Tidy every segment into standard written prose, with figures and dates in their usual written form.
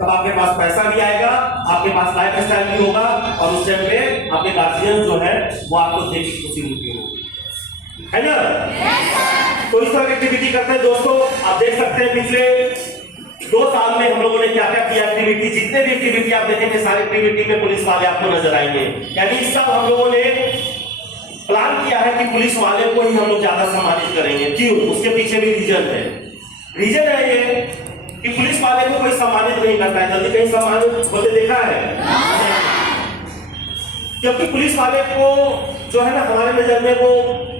तब आपके पास पैसा भी आएगा, आपके पास लाइफ स्टाइल भी होगा, और उस टाइम पे आपके गार्जियन जो है वो आपको देख के खुशी मिलती होगी, है ना? तो इस तरह की एक्टिविटी करते हैं दोस्तों। आप देख सकते हैं पिछले 2 साल में हम लोगों ने क्या क्या किया एक्टिविटी। जितने भी एक्टिविटी आप देखेंगे सारी एक्टिविटी में पुलिस वाले आपको नजर आएंगे। यानी इस साल हम लोगों ने प्लान किया है कि पुलिस वाले को ही हम लोग ज्यादा सम्मानित करेंगे। क्यों? उसके पीछे भी रीजन है। रीजन है ये कि पुलिस वाले को कोई सम्मानित नहीं करता है। जल्दी कहीं सम्मानित होते देखा है? क्योंकि पुलिस वाले को जो है ना हमारे नजर में वो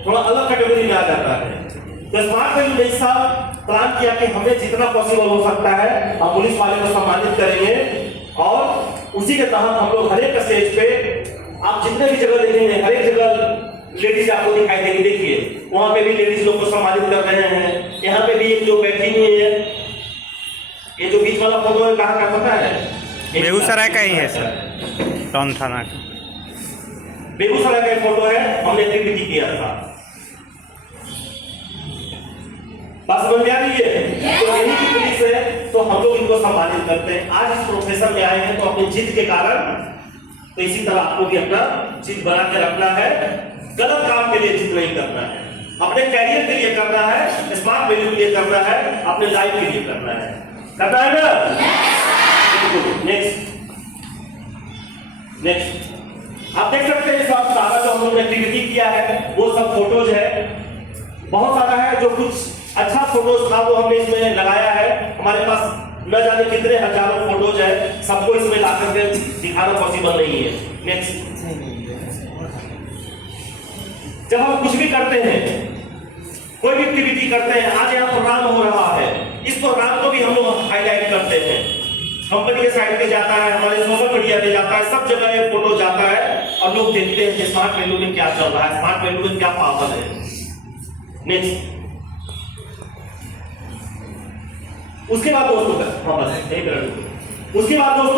थोड़ा अलग कैटेगरी में आ जाता है। तो स्मार्ट वैल्यू ने इस साल प्लान किया कि हमें जितना पॉसिबल हो सकता है हम पुलिस वाले को सम्मानित करेंगे, और उसी के तहत हम लोग हर एक स्टेज पे आप जितने भी जगह देखेंगे हर एक जगह लेडीज आपको दिखाई देगी। देखिए वहां पे भी लेडीज लोग को सम्मानित कर रहे हैं। यहाँ पे भी एक जो बैठी हुई है, ये जो बीच वाला फोटो है कहाँ का पता है? बेगूसराय का ही है सर, टाउन थाना का बेगूसराय का फोटो है। हमने एक्टिविटी किया था, बस समझ में आ रही है? तो यही की पुलिस है, तो हम लोग इनको सम्मानित करते हैं। आज इस प्रोफेशन में आए हैं तो अपनी जिद के कारण, तो इसी तरह आपको भी अपना जिद बना के रखना है। गलत काम के लिए जिद नहीं करना है, अपने कैरियर के लिए करना है, स्मार्ट वैल्यू के लिए करना है, अपने लाइफ के लिए करना है। करना है ना? नेक्स्ट आप देख सकते हैं सब सारा जो हम लोग एक्टिविटी किया है वो सब फोटोज है। बहुत सारा है, जो कुछ अच्छा फोटोज था वो हमने इसमें लगाया है। हमारे पास न जाने कितने हजारों फोटोज है, सबको इसमें ला करके दिखाना पॉसिबल नहीं है। नेक्स्ट, जब हम कुछ भी करते हैं, कोई भी एक्टिविटी करते हैं, आज यहाँ प्रोग्राम हो रहा है, इस प्रोग्राम को भी हम लोग हाईलाइट करते हैं। कंपनी के साइट पे जाता है, हमारे सोशल मीडिया पे जाता है, सब जगह ये फोटो जाता है और लोग देखते हैं कि स्मार्ट वैल्यू में क्या चल रहा है, स्मार्ट वैल्यू में क्या पावर है। नेक्स्ट, उसके बाद दोस्तों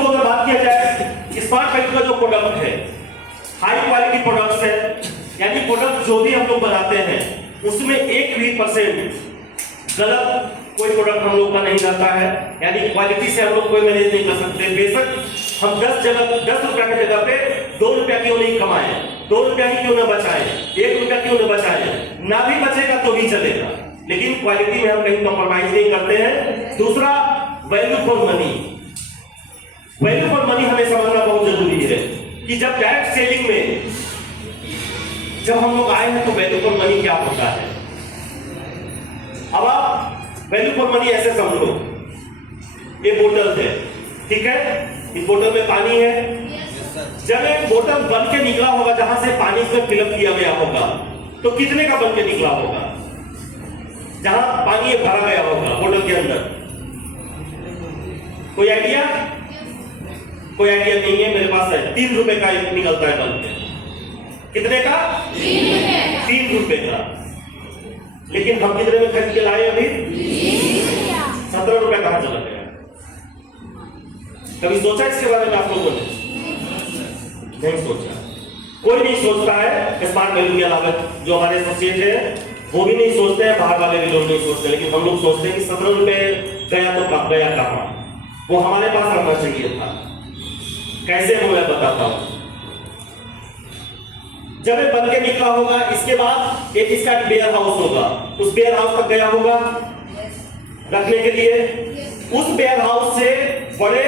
अगर बात किया जाए स्मार्ट वैल्यू का जो प्रोडक्ट है, हाई क्वालिटी प्रोडक्ट्स है। यानी प्रोडक्ट जो भी हम लोग बनाते हैं उसमें 1% गलत कोई प्रोडक्ट हम लोग का नहीं रहता है। यानी क्वालिटी से हम लोग कोई मैनेज नहीं कर सकते। बेशक हम 10 रुपया की जगह पे 2 रुपया क्यों नहीं कमाए, 2 रुपया ही क्यों न बचाए, 1 रुपया क्यों न बचाए, ना भी बचेगा तो भी चलेगा, लेकिन क्वालिटी में हम कहीं कॉम्प्रोमाइज नहीं करते हैं। दूसरा, value for money. Value for money हमें समझना बहुत जरूरी है कि जब डायरेक्ट सेलिंग में जब हम लोग आए हैं तो वैल्यू फॉर मनी क्या होता है। अब आप वैल्यू फॉर मनी ऐसे समझो, ये बोतल है, ठीक है, इस बोतल में पानी है। जब एक बोतल बन के निकला होगा, जहां से पानी से फिलअप किया गया होगा, तो कितने का बन के निकला होगा? जहां पानी भरा गया होगा बोतल के अंदर, कोई आइडिया? कोई आइडिया नहीं है, मेरे पास है। 3 रुपए का निकलता है बन के। कितने का? 3 रुपए का। लेकिन हम कितने में खरीद के लाए अभी? 17 रुपए कहां चला गया? कभी सोचा इसके बारे में आप लोगों ने? नहीं सोचा, कोई नहीं सोचता है। स्मार्ट वैल्यू के अलावा जो हमारे एसोसिएट है वो भी नहीं सोचते हैं, बाहर वाले भी लोग नहीं सोचते, लेकिन हम लोग सोचते हैं कि 17 रुपए गया तो कब गया, कहां? वो हमारे पास रहना चाहिए था। कैसे हो मैं बताता हूं। जब ये बन के निकला होगा, इसके बाद एक इसका वेयर हाउस होगा, उस वेयर हाउस तक गया होगा रखने के लिए। उस वेयर हाउस से बड़े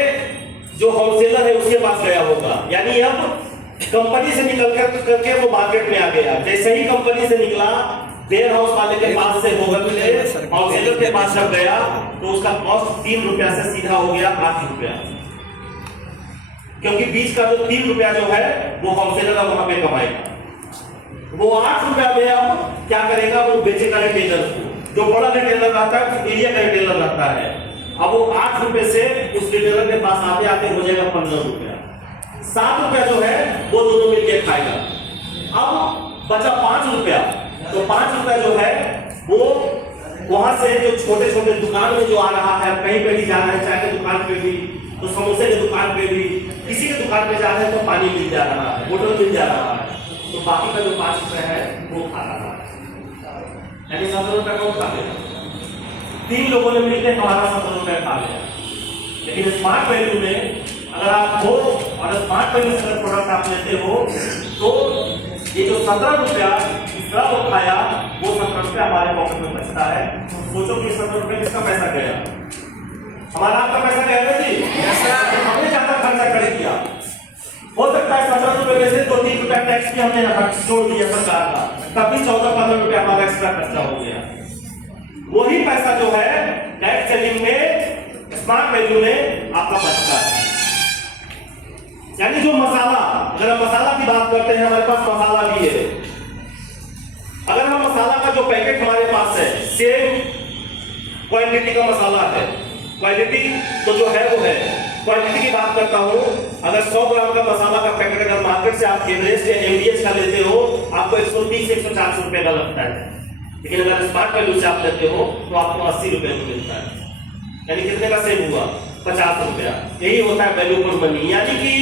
जो होलसेलर है उसके पास गया होगा। यानी अब कंपनी से निकल करके वो मार्केट में आ गया। जैसे ही कंपनी से निकला, वेयर हाउस वाले के पास से होकर होलसेलर के पास जब गया तो उसका कॉस्ट 3 रुपया से सीधा हो गया 8 रुपया, क्योंकि बीच का जो 3 रुपया जो है वो होलसेलर वहां पे कमाएगा। वो 8 रुपया में अब क्या करेगा, वो बेचेगा रिटेलर को। जो बड़ा रिटेलर रहता है, एरिया का रिटेलर रहता है, अब वो 8 रुपए से उस रिटेलर के पास आते आते हो जाएगा 15 रुपया। 7 रुपया जो है वो दोनों मिलकर खाएगा। अब बचा 5 रुपया, तो 5 रुपया जो है वो वहां से जो छोटे छोटे दुकान में जो आ रहा है, कहीं पे भी जा रहा है, चाय की दुकान पे भी, तो समोसे की दुकान पे भी, किसी की दुकान पे जा रहे हैं तो पानी मिल जा रहा है, बोतल मिल जा रहा है, तो बाकी का जो 5 रुपया है वो खा रहा है। यानी 17 रुपया कौन खा लेगा? 3 लोगों ने मिलकर हमारा 17 रुपया खा लिया। लेकिन स्मार्ट वैल्यू में अगर आप हो और स्मार्ट वैल्यू से अगर प्रोडक्ट आप लेते हो तो ये जो 17 रुपया इसका उठाया वो 17 रुपया हमारे पॉकेट में बचता है। सोचो कि 17 रुपये किसका पैसा गया, हमारा आपका पैसा गया ना जी, हमने ज्यादा खर्चा कर दिया। हो सकता है 17 रुपये में से 2-3 रुपया टैक्स भी हमने छोड़ दिया सरकार का, तभी 14-15 रुपया हमारा एक्स्ट्रा खर्चा हो गया। वही पैसा जो है नेट सेलिंग में स्मार्ट वैल्यू में आपका बचता है। यानी जो मसाला, अगर हम मसाला की बात करते हैं, हमारे पास मसाला भी है। अगर हम मसाला का जो पैकेट हमारे पास है, सेम क्वांटिटी का मसाला है, क्वालिटी तो जो है वो है, क्वांटिटी की बात करता हूं, अगर 100 ग्राम का मसाला का पैकेट अगर मार्केट से आप एवरेज या एमडीएच का लेते हो आपको 130-140 रुपए का लगता है, लेकिन अगर स्मार्ट वैल्यू से आप लेते हो तो आपको 80 रुपए में मिलता है। यानी कितने का सेव हुआ, 50 रुपया। यही होता है वैल्यू फॉर मनी, यानी कि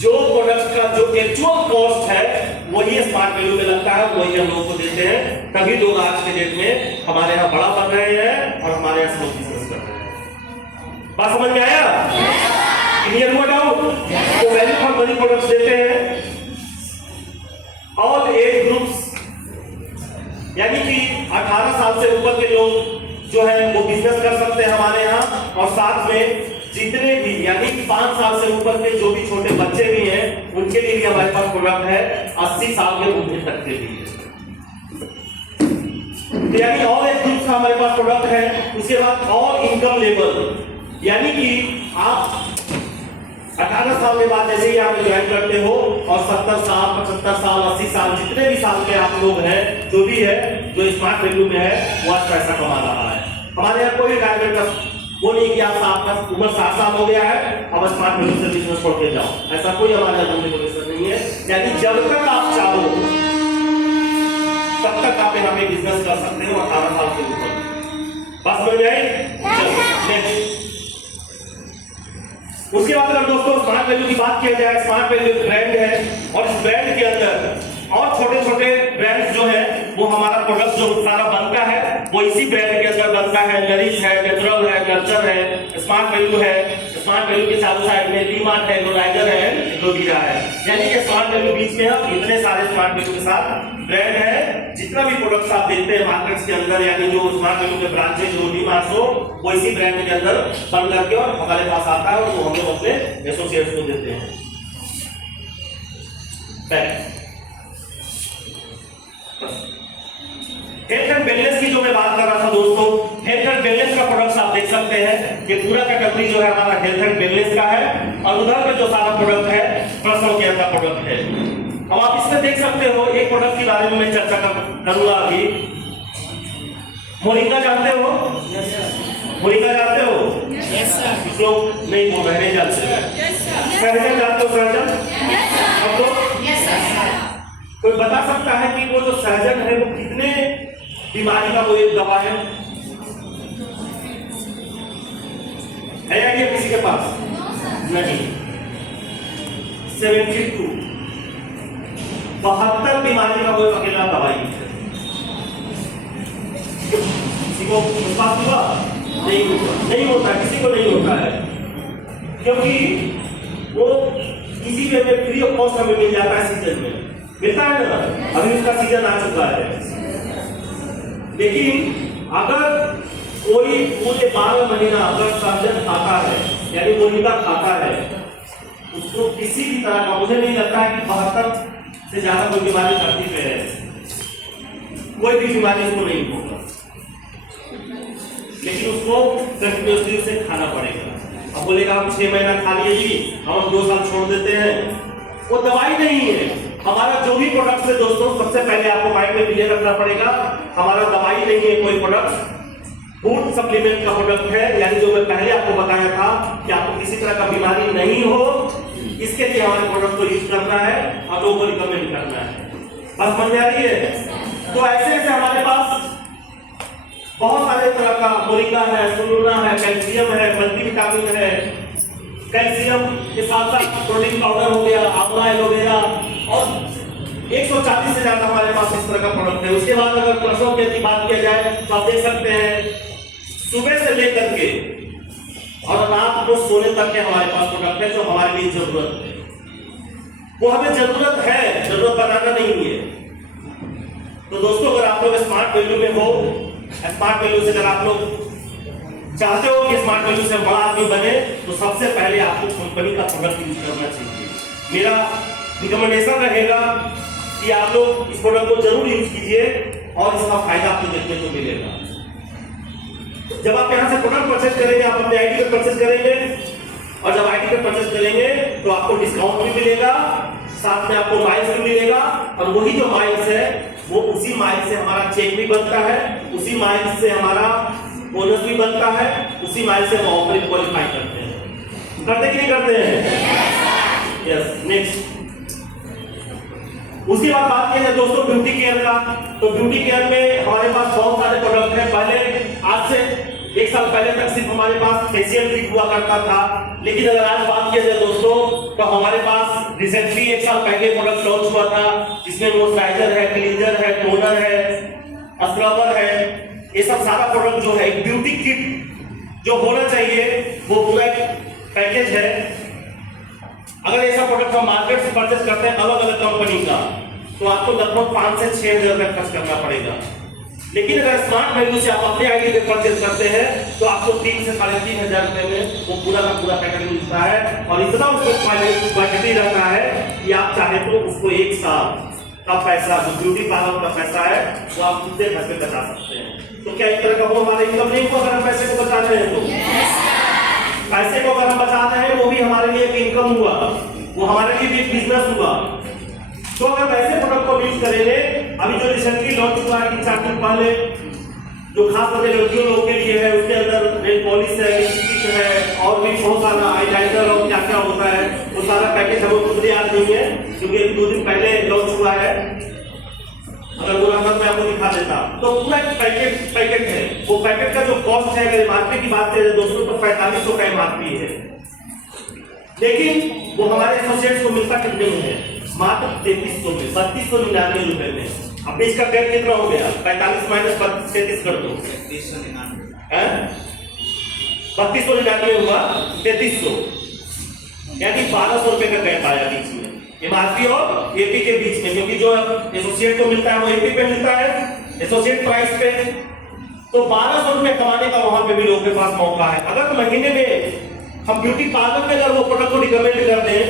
जो प्रोडक्ट का जो एक्चुअल कॉस्ट है वही स्मार्ट वैल्यू में लगता है, वही हम लोगों को देते हैं। तभी लोग आज के डेट में हमारे यहाँ बड़ा बन रहे हैं और हमारे यहाँ स्लो बिजनेस कर रहे हैं। बात समझ में आया? क्लियर हुआ डाउट? तो वैल्यू फॉर मनी प्रोडक्ट्स देते हैं ऑल एज ग्रुप्स, यानी कि 18 साल से ऊपर के लोग जो है वो बिजनेस कर सकते हैं हमारे यहाँ, और साथ में जितने भी यानी 5 साल से ऊपर के जो भी छोटे बच्चे भी हैं उनके लिए भी हमारे पास प्रोडक्ट है, 80 साल के बूढ़े तक के लिए। तो यानी ऑल एज ग्रुप्स का हमारे पास प्रोडक्ट है। उसके बाद ऑल इनकम लेवल, यानी कि आप 18 साल के बाद जैसे ही आप ज्वाइन करते हो और 70 साल 75 साल 80 साल जितने भी साल के आप लोग हैं, जो भी है जो स्मार्ट वैल्यू में है वो आज पैसा कमा रहा है। हमारे यहाँ कोई रिटायरमेंट का वो नहीं कि आप आपका उम्र 60 साल हो गया है अब स्मार्ट वैल्यू से बिजनेस छोड़ के जाओ, ऐसा कोई हमारे यहाँ नहीं है। यानी जब तक आप चाहो तब तक आप यहाँ पे बिजनेस कर सकते हो 18 साल के ऊपर। बस मिल जाए। उसके बाद अगर दोस्तों स्मार्ट वैल्यू की बात किया जाए, स्मार्ट वैल्यू ब्रांड है और इस ब्रांड के अंदर और छोटे छोटे ब्रांड्स जो है वो हमारा प्रोडक्ट जो सारा बनता है वो इसी ब्रांड के अंदर बनता है। नरिश है, नेचुरल है, कल्चर है, स्मार्ट वैल्यू है। स्मार्ट वैल्यू के चारों साइड में डी-मार्ट है, ग्लोराइजर है, ग्लोबीरा है। यानी कि स्मार्ट वैल्यू बीच में हम इतने सारे स्मार्ट वैल्यू के साथ ब्रांड है। जितना भी प्रोडक्ट्स आप देखते हैं मार्केट्स के अंदर, यानी जो स्मार्ट वैल्यू के ब्रांचेज जो डी-मार्ट हो वो इसी ब्रांड के अंदर बन करके और हमारे पास आता है और वो हम लोग अपने एसोसिएट्स को देते हैं। हेल्थ एंड वेलनेस की जो मैं बात कर रहा था दोस्तों, हेल्थ एंड वेलनेस का प्रोडक्ट्स आप देख सकते हैं कि पूरा कैटेगरी जो है हमारा हेल्थ एंड वेलनेस का है और उधर पे जो सारा प्रोडक्ट है पर्सनल केयर का प्रोडक्ट है। अब आप इसमें देख सकते हो एक प्रोडक्ट के बारे में मैं चर्चा करूंगा अभी। मोरिंगा जानते हो? मोरिंगा जानते हो? कुछ लोग नहीं बोल रहे, नहीं जानते। सहजन जानते हो? सहजन हम लोग कोई बता सकता है कि वो जो सहजन है वो कितने बीमारी का वो एक दवा है आइडिया किसी के पास? नहीं। 72 72 बीमारी का वो अकेला दवाई है। किसी को विश्वास हुआ? नहीं होता, किसी को नहीं होता है, क्योंकि वो किसी वे में फ्री ऑफ कॉस्ट हमें मिल जाता है। सीजन में मिलता है ना, अभी उसका सीजन आ चुका है। लेकिन अगर कोई पूरे 12 महीना अगर सर्जन खाता है यानी मोरिंगा खाता है, उसको किसी भी तरह का, मुझे नहीं लगता है कि 72 से ज्यादा कोई बीमारी धरती पे है, कोई भी बीमारी उसको नहीं होगा, लेकिन उसको कंटिन्यूसली उसे खाना पड़ेगा। अब बोलेगा हम 6 महीना खा लिए जी, हम 2 साल छोड़ देते हैं, वो दवाई नहीं है। हमारा जो भी प्रोडक्ट है दोस्तों, सबसे पहले आपको माइंड में क्लियर रखना पड़ेगा, हमारा दवाई नहीं है कोई प्रोडक्ट, फूड सप्लीमेंट का प्रोडक्ट है। यानी जो मैं पहले आपको बताया था कि आपको किसी तरह का बीमारी नहीं हो, इसके लिए हमारे प्रोडक्ट को यूज करना है और लोगों को रिकमेंड करना है। बस समझ आ रही है? तो ऐसे ऐसे हमारे पास बहुत सारे तरह का मोरिंगा है, सुलुना है, कैल्शियम है, मल्टीविटामिन है, कैल्शियम के साथ साथ प्रोटीन पाउडर हो गया, आंवला एलोवेरा और 140 से ज्यादा हमारे पास इस तरह का प्रोडक्ट है। उसके बाद अगर पर्सनल केयर की बात किया जाए तो आप देख सकते हैं सुबह से लेकर के और रात को सोने तक के हमारे पास प्रोडक्ट है जो हमारे लिए जरूरत है। वो हमें जरूरत है, जरूरत बनाना नहीं है। तो दोस्तों, अगर आप लोग स्मार्ट वैल्यू में हो, स्मार्ट वैल्यू से अगर आप लोग चाहते हो कि स्मार्ट वैल्यू से बड़ा आदमी बने, तो सबसे पहले आपको कंपनी का प्रोडक्ट यूज करना चाहिए। मेरा रिकमेंडेशन रहेगा कि आप लोग इस प्रोडक्ट को जरूर यूज कीजिए और इसका फायदा आपको देखने को मिलेगा। जब आप यहाँ से प्रोडक्ट परचेज करेंगे, आप अपने आईडी पे परचेज करेंगे, और जब आईडी पे परचेज करेंगे तो आपको डिस्काउंट भी मिलेगा, साथ में आपको माइल्स भी मिलेगा, और वही जो माइल्स है वो उसी माइल्स से हमारा चेक भी बनता है, उसी माइल्स से हमारा बोनस भी बनता है, उसी माइल्स से हम ऑफर क्वालिफाई करते हैं। करते कि नहीं करते हैं? यस। नेक्स्ट, उसके बाद बात किया जाए दोस्तों ब्यूटी केयर का, तो ब्यूटी केयर में हमारे पास बहुत सारे प्रोडक्ट हैं। पहले, आज से 1 साल पहले तक सिर्फ हमारे पास फेशियल किट हुआ करता था, लेकिन अगर आज बात किया जाए दोस्तों, तो हमारे पास रिसेंटली 1 साल पहले प्रोडक्ट लॉन्च हुआ था, जिसमें मॉइस्चराइजर है, क्लींजर है, टोनर है, स्क्रबर है। ये सब सारा प्रोडक्ट जो है, एक ब्यूटी किट जो होना चाहिए, वो पूरा पैकेज है। अगर ऐसा प्रोडक्ट हम मार्केट से परचेज करते हैं अलग अलग कंपनी का, तो आपको लगभग 5 से 6 हजार रुपये खर्च करना पड़ेगा। लेकिन अगर स्मार्ट वैल्यू से आप अपने आईडी पे परचेज करते हैं, तो आपको 3 से 3.5 हजार रुपये में वो पूरा का पूरा पैकेज मिलता है, और इतना उसको क्वालिटी रहता है कि आप चाहे तो उसको 1 साल का पैसा, जो ब्यूटी पार्लर का पैसा है, वो आप खुद से घर पे बचा सकते हैं। तो क्या एक तरह का वो हमारा इनकम नहीं हुआ? अगर हम पैसे को बचा रहे हैं तो पैसे को अगर हम बचा रहे हैं, वो भी हमारे लिए एक इनकम हुआ, वो हमारे लिए भी एक बिजनेस हुआ। तो अगर वैसे प्रोडक्ट को यूज करेंगे, अभी जो रिसेंटली लॉन्च हुआ है 4 दिन पहले, जो खास करके लड़कियों लोगों के लिए है, उसके अंदर नेल पॉलिश है, लिपस्टिक है, और भी बहुत सारा आईलाइनर और क्या क्या होता है, वो सारा पैकेज हमें खुद याद नहीं है, क्योंकि 2 दिन पहले लॉन्च हुआ है। अगर वो नंबर मैं आपको दिखा देता, तो पूरा पैकेट है। वो पैकेट का जो कॉस्ट है, अगर एमआरपी की बात करें दोस्तों, तो 4500 का एमआरपी है, लेकिन वो हमारे एसोसिएट्स को मिलता कितने में है? मात्र 3300 में, 3299 रुपए में। अब इसका रेट कितना हो गया? 45 माइनस 33 कर दो, 3299 हुआ 3300, यानी 1200 रुपए का गैप आया बीच में, एमआरपी और एपी के बीच में, क्योंकि जो एसोसिएट को मिलता है वो एपी पे मिलता है, एसोसिएट प्राइस पे। तो 1200 रुपए कमाने का वहां पे भी लोगों के पास मौका है। अगर महीने में हम ब्यूटी पार्लर में अगर वो प्रोडक्ट को रिकमेंड कर दें,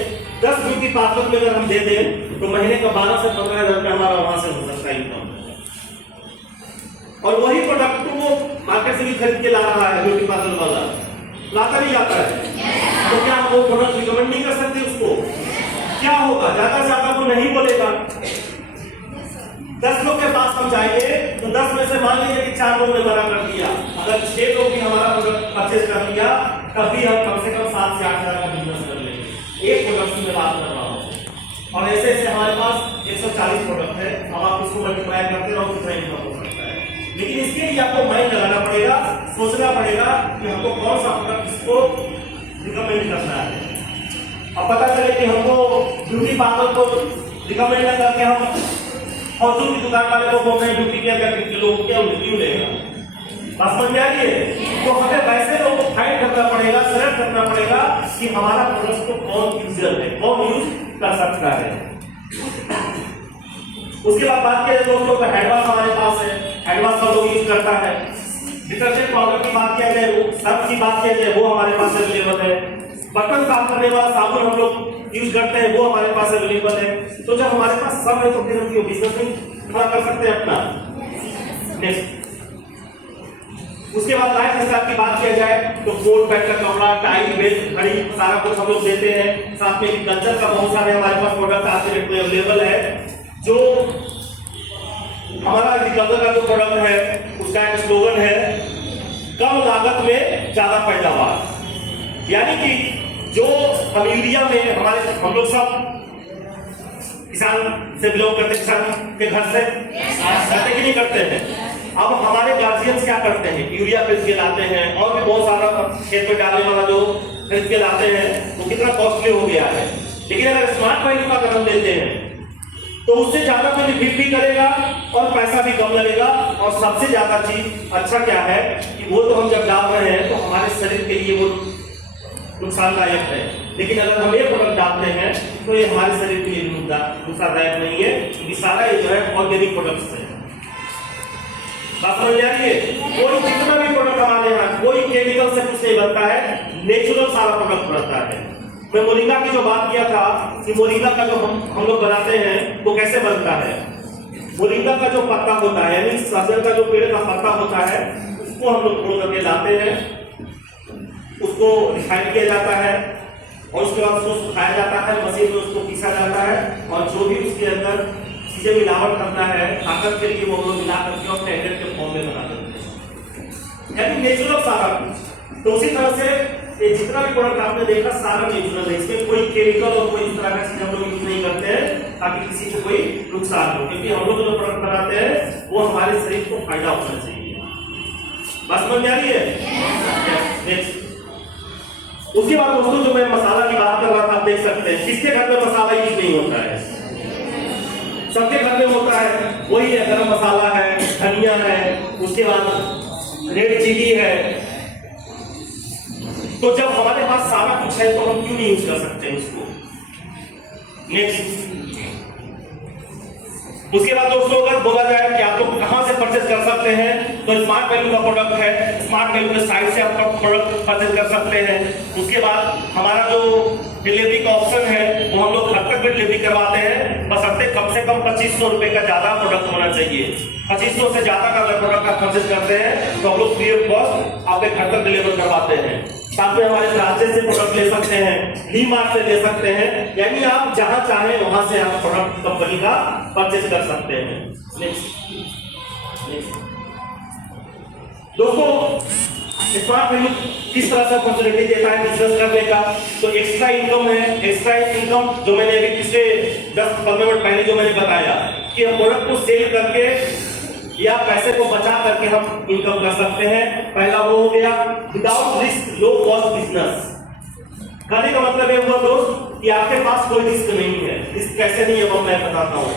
10 ब्यूटी पार्लर में अगर हम दे दें, तो महीने का 12 से 15 हजार रुपये हमारा वहां से हो सकता है इनकम। और वही प्रोडक्ट को वो मार्केट से भी खरीद के ला रहा है ब्यूटी पार्लर वाला, लाता नहीं जाता है, तो क्या हम वो प्रोडक्ट रिकमेंड नहीं कर सकते उसको? क्या होगा? ज्यादा से ज्यादा वो नहीं बोलेगा। 10 लोग के पास हम जाएंगे, तो 10 में से मान लीजिए कि 4 लोगों ने मना कर दिया, अगर 6 लोग भी हमारा प्रोडक्ट परचेज कर लिया, तभी हम कम से कम 7 से 8 हजार का बिजनेस कर लेंगे। एक प्रोडक्ट की मैं बात कर रहा हूँ, और ऐसे ऐसे हमारे पास 140 प्रोडक्ट है। अब आप इसको मल्टीप्लाई करते रहो, कितना इनकम हो सकता है। लेकिन इसके लिए आपको माइंड लगाना पड़ेगा, सोचना पड़ेगा कि हमको कौन सा प्रोडक्ट इसको रिकमेंड करना है। अब पता चले कि हमको ब्यूटी पार्लर को रिकमेंड न करके हम फॉर्चून की दुकान वाले को बोल रहे हैं ब्यूटी केयर का किलो क्या क्यों लेगा? बात समझ में आ रही है? तो हमें वैसे लोगों को फाइट करना पड़ेगा, सेलेक्ट करना पड़ेगा कि हमारा प्रोडक्ट को कौन यूजर है, कौन यूज कर सकता है। उसके बाद बात किया जाए दोस्तों, तो हैंडवाश हमारे पास है, हैंडवाश सब लोग यूज करता है। डिटर्जेंट पाउडर की बात किया जाए, सर्फ की बात किया जाए, वो हमारे पास अवेलेबल है। बर्तन साफ करने वाला साबुन हम लोग यूज करते हैं, वो हमारे पास अवेलेबल है। तो जब हमारे पास सब है, तो फिर हम क्यों बिजनेस नहीं खड़ा कर सकते हैं अपना? नेक्स्ट, उसके बाद लाइफ स्टाइल की बात किया जाए, तो कोट पैंट का कपड़ा, टाई, बेल्ट, घड़ी, सारा कुछ हम लोग देते हैं। साथ में एग्रीकल्चर का बहुत सारे हमारे पास प्रोडक्ट आज के डेट में अवेलेबल है। जो हमारा एग्रीकल्चर का जो प्रोडक्ट है, उसका एक स्लोगन है, कम लागत में ज्यादा पैदावार। यानी कि जो हम यूरिया में हम लोग सब किसान से बिलोंग करते, किसान के घर से करते कि नहीं करते हैं? अब हमारे गार्जियंस क्या करते हैं? यूरिया खरीद के लाते हैं, और भी बहुत सारा खेत में डालने वाला जो खरीद के लाते हैं, वो कितना कॉस्टली हो गया है। लेकिन अगर स्मार्ट वैल्यू का कदम लेते हैं, तो उससे ज्यादा बेनिफिट भी करेगा और पैसा भी कम लगेगा। और सबसे ज्यादा चीज अच्छा क्या है कि वो तो हम जब डाल रहे हैं, तो हमारे शरीर के लिए वो नुकसानदायक है, लेकिन अगर हम ये प्रोडक्ट डालते हैं तो ये हमारे शरीर के लिए नुकसानदायक नहीं है, क्योंकि सारा ये जो है ऑर्गेनिक प्रोडक्ट्स है। बात समझ आ रही है? कोई जितना भी प्रोडक्ट हमारे यहाँ कोई केमिकल से कुछ नहीं बनता है, नेचुरल सारा प्रोडक्ट बनता है। मैं मोरिंगा की जो बात किया था कि मोरिंगा का जो हम लोग बनाते हैं वो कैसे बनता है। मोरिंगा का जो पत्ता होता है, यानी सहजन का जो पेड़ का पत्ता होता है, उसको हम लोग तोड़ करके लाते हैं, उसको रिफाइन किया जाता है और उसके बाद उसको सुखाया जाता है, मशीन में उसको पीसा जाता है और जो भी उसके अंदर चीजें मिलावट करना है ताकत के लिए वो लोग मिला करके और टैबलेट के फॉर्म में बना देते हैं, यानी नेचुरल सारा कुछ। तो उसी तरह से ये जितना भी प्रोडक्ट आपने देखा सारा नेचुरल है, इसमें कोई केमिकल और कोई इस तरह का चीज हम लोग यूज नहीं करते हैं ताकि किसी को कोई नुकसान हो, क्योंकि हम लोग जो प्रोडक्ट बनाते हैं वो हमारे शरीर को फायदा होना चाहिए। बस समझ आ रही है? नेक्स्ट उसके बाद दोस्तों जो मैं मसाला की बात कर रहा था, आप देख सकते हैं किसके घर में मसाला यूज नहीं होता है, सबके घर में होता है। वही है, गरम मसाला है, धनिया है, उसके बाद रेड चिली है। तो जब हमारे पास सारा कुछ है तो हम क्यों नहीं यूज कर सकते हैं उसको। नेक्स्ट उसके बाद दोस्तों अगर बोला जाए कि आप लोग कहां से परचेज कर सकते हैं, तो स्मार्ट वैल्यू का प्रोडक्ट है, स्मार्ट वैल्यू के साइट से आप प्रोडक्ट परचेज कर सकते हैं। उसके बाद हमारा जो डिलीवरी का ऑप्शन है वो हम लोग घर तक भी डिलीवरी करवाते हैं, बशर्ते कम से कम 2500 रुपए का ज्यादा प्रोडक्ट होना चाहिए। 2500 से ज्यादा का अगर प्रोडक्ट आप परचेज करते हैं तो हम लोग फ्री ऑफ कॉस्ट आपके घर तक डिलीवर करवाते हैं। साथ में हमारे ब्रांचेस से प्रोडक्ट ले सकते हैं, डी मार्ट से ले सकते हैं, यानी आप जहां चाहें वहां से आप प्रोडक्ट कंपनी का परचेज कर सकते हैं। नेक्स्ट दोस्तों स्मार्ट वैल्यू किस तरह से अपॉर्चुनिटी देता है बिजनेस करने का, तो एक्स्ट्रा इनकम है। एक्स्ट्रा इनकम जो मैंने अभी पिछले 10-15 मिनट पहले जो मैंने बताया कि हम प्रोडक्ट को सेल करके या पैसे को बचा करके हम इनकम कर सकते हैं। पहला वो हो गया without risk low cost business. कहने का मतलब है हुआ दोस्त कि आपके पास कोई रिस्क नहीं है। रिस्क कैसे नहीं है वो मैं बताता हूँ।